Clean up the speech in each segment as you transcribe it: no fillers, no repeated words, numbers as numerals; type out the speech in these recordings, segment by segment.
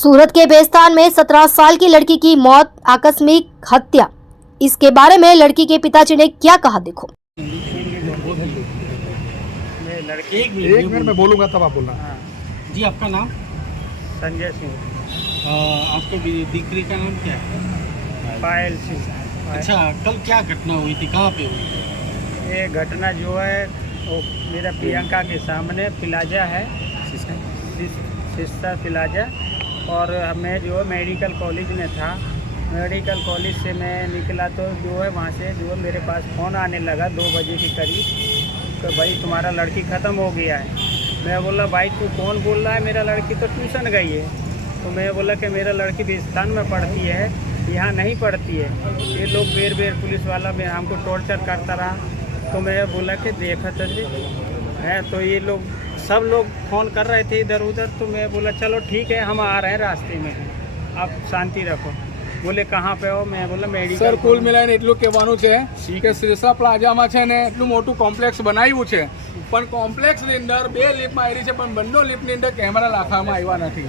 सूरत के बेस्तान में 17 साल की लड़की की मौत, आकस्मिक हत्या। इसके बारे में लड़की के पिताजी ने क्या कहा, देखो। एक मिनट में बोलूंगा तब आप बोलना। जी, आपका नाम? संजय सिंह। आपके दीकरी का नाम क्या है? पायल सिंह। अच्छा, कल क्या घटना हुई थी, कहाँ पे हुई? ये घटना जो है वो मेरा प्रियंका के सामने प्लाजा है, सिस्टर प्लाजा, और मैं जो है मेडिकल कॉलेज में था। मेडिकल कॉलेज से मैं निकला तो जो है वहाँ से जो है मेरे पास फ़ोन आने लगा 2 बजे के करीब, तो भाई तुम्हारा लड़की ख़त्म हो गया है। मैं बोला भाई तू कौन बोल रहा है, मेरा लड़की तो ट्यूशन गई है। तो मैं बोला कि मेरा लड़की बेस्तान में पढ़ती है, यहाँ नहीं पढ़ती है। ये लोग बेर बेर पुलिस वाला में हमको टॉर्चर करता रहा। तो मैं बोला कि देखा तो है, तो ये लोग सब लोग फ़ोन कर रहे थे इधर उधर। तो मैं बोला चलो ठीक है, हम आ रहे हैं, रास्ते में हैं, आप शांति रखो। बोले कहाँ पे हो? मैं बोला मेडिकल। સર કુલ મિલાઈને એટલું કહેવાનું છે કે સિરસા પ્લાઝામાં છે ને એટલું મોટું કોમ્પ્લેક્સ બનાવ્યું છે, પણ કોમ્પ્લેક્સની અંદર 2 લિફ્ટ મારી છે, પણ બંને લિફ્ટની અંદર કેમેરા રાખવામાં આવ્યા નથી.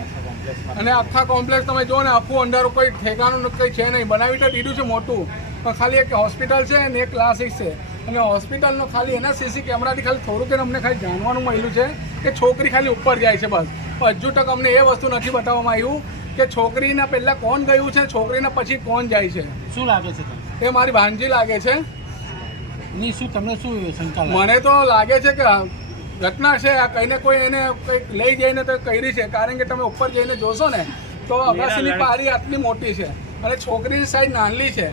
અને આખા કોમ્પ્લેક્સ તમે જો ને આખું અંદર કોઈ ઠેકાણું કંઈ છે નહીં. બનાવી તો દીધું છે મોટું, પણ ખાલી એક હોસ્પિટલ છે અને એક ક્લાસીસ છે. અને હોસ્પિટલનો ખાલી એના સીસી કેમેરાથી ખાલી થોડુંક અમને ખાલી જાણવાનું મળ્યું છે કે છોકરી ખાલી ઉપર જાય છે બસ. હજુ તક અમને એ વસ્તુ નથી બતાવવામાં આવ્યું કે છોકરીના પહેલાં કોણ ગયું છે, છોકરીના પછી કોણ જાય છે. શું લાગે છે તમને? એ મારી ભાંજી લાગે છે. નહીં, શું તમને શું શંકા લાગે? મને તો લાગે છે કે ઘટના છે આ, કઈને કોઈ એને કંઈક લઈ જઈને તો કરી છે. કારણ કે તમે ઉપર જઈને જોશો ને તો અગાસીની પારી આટલી મોટી છે અને છોકરીની સાઈઝ નાની છે,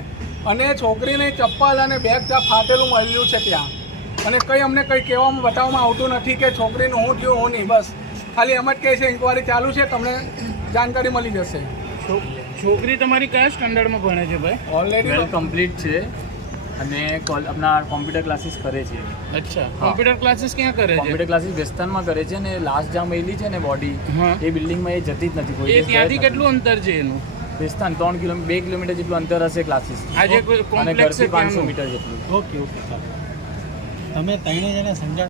અને છોકરીને ચપ્પલ અને બેગ ત્યાં ફાટેલું મળ્યું છે ત્યાં. અને કંઈ અમને કંઈ કહેવામાં બતાવવામાં આવતું નથી કે છોકરીનું હું થયું હું નહીં. બસ ખાલી એમ જ કહે છે ઇન્કવાયરી ચાલુ છે, તમને જાણકારી મળી જશે. છોકરી તમારી કયા સ્ટાન્ડર્ડમાં ભણે છે ભાઈ? ઓલરેડી વેલ કમ્પ્લીટ છે અને આપણા કોમ્પ્યુટર ક્લાસીસ કરે છે. અચ્છા, કોમ્પ્યુટર ક્લાસીસ ક્યાં કરે છે? કોમ્પ્યુટર ક્લાસીસ વેસ્ટર્નમાં કરે છે ને લાસ્ટ જ્યાં મળી છે ને બોડી, હા, એ બિલ્ડિંગમાં એ જતી જ નથી. કોઈ એ ત્યાંથી કેટલું અંતર છે એનું? વેસ્ટર્ન 2 કિલોમીટર જેટલું અંતર હશે ક્લાસીસ, આજે કોઈ અને કોમ્પ્લેક્સ ઘરથી છે 500 મીટર જેટલું. ઓકે, તમે ત્રણે જણા સમજા